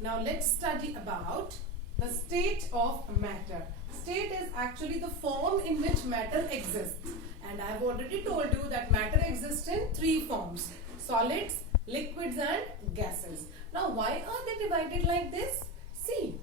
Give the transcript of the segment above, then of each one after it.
Now let's study about the state of matter. State is actually the form in which matter exists. And I have already told you that matter exists in three forms: solids, liquids and gases. Now why are they divided like this? See,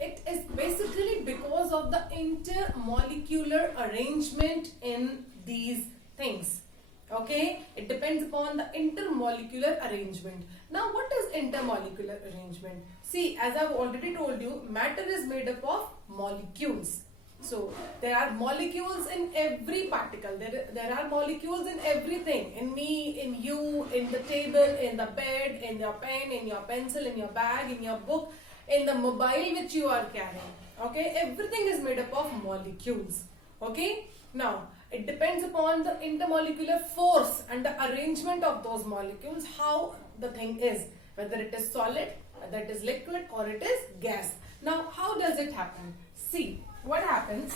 it is basically because of the intermolecular arrangement in these things. Okay, it depends upon the intermolecular arrangement. Now what is intermolecular arrangement? See, as I've already told you, matter is made up of molecules. So there are molecules in every particle. There are molecules in everything. In me, in you, in the table, in the bed, in your pen, in your pencil, in your bag, in your book, in the mobile which you are carrying. Okay, everything is made up of molecules. Okay, now it depends upon the intermolecular force and the arrangement of those molecules, how the thing is, whether it is solid, whether it is liquid or it is gas. Now how does it happen? See what happens,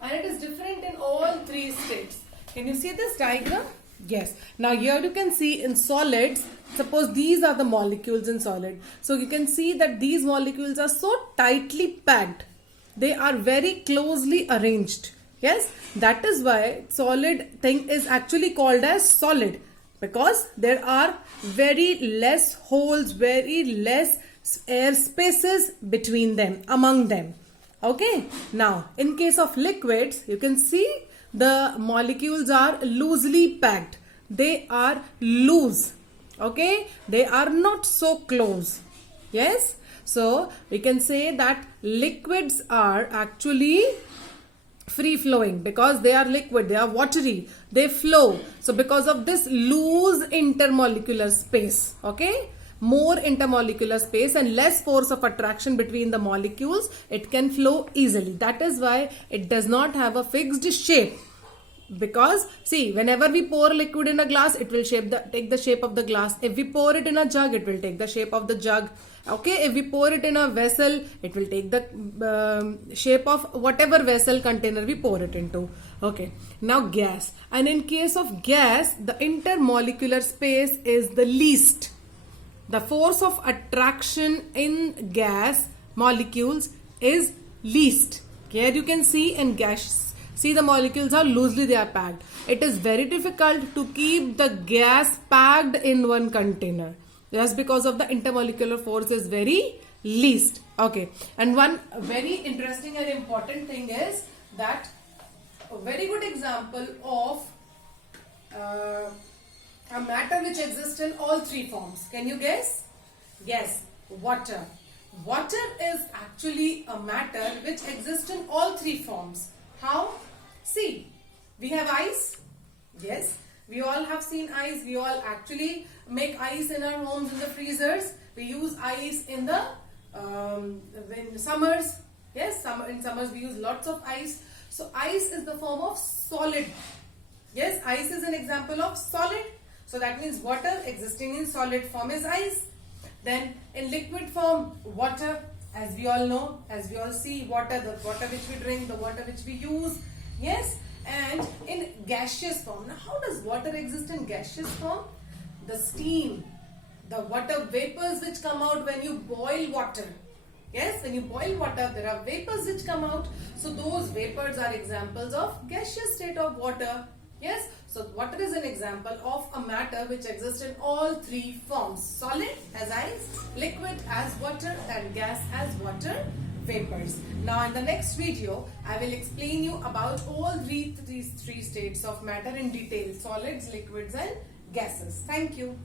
and it is different in all three states. Can you see this diagram? Yes. Now here you can see in solids, suppose these are the molecules in solid. So you can see that these molecules are so tightly packed. They are very closely arranged. Yes, that is why solid thing is actually called as solid, because there are very less holes, very less air spaces between them, among them. Okay, now in case of liquids, you can see the molecules are loosely packed. They are loose. Okay, they are not so close. Yes, so we can say that liquids are actually free flowing because they are liquid, they are watery, they flow. So because of this loose intermolecular space, okay, more intermolecular space and less force of attraction between the molecules, it can flow easily. That is why it does not have a fixed shape. Because see, whenever we pour liquid in a glass, it will take the shape of the glass. If we pour it in a jug, it will take the shape of the jug. Okay, if we pour it in a vessel, it will take the shape of whatever vessel container we pour it into. Okay, now gas. And in case of gas, the intermolecular space is the least. The force of attraction in gas molecules is least. Here you can see in gas. See, the molecules are loosely they are packed. It is very difficult to keep the gas packed in one container just because of the intermolecular force is very least. Okay, and one very interesting and important thing is that a very good example of a matter which exists in all three forms. Can you guess? Yes, water. Water is actually a matter which exists in all three forms. How? See, we have ice. Yes, we all have seen ice. We all actually make ice in our homes in the freezers. We use ice in the in summers. Yes, in summers we use lots of ice. So ice is the form of solid. Yes, ice is an example of solid. So that means water existing in solid form is ice. Then in liquid form, water. As we all know, as we all see, water, the water which we drink, the water which we use. Yes, and in gaseous form. Now how does water exist in gaseous form? The steam, the water vapors which come out when you boil water. Yes, when you boil water, there are vapors which come out. So those vapors are examples of gaseous state of water. Yes, so water is an example of a matter which exists in all three forms: solid as ice, liquid as water, and gas as water vapors. Now in the next video, I will explain you about all these three states of matter in detail: solids, liquids and gases. Thank you.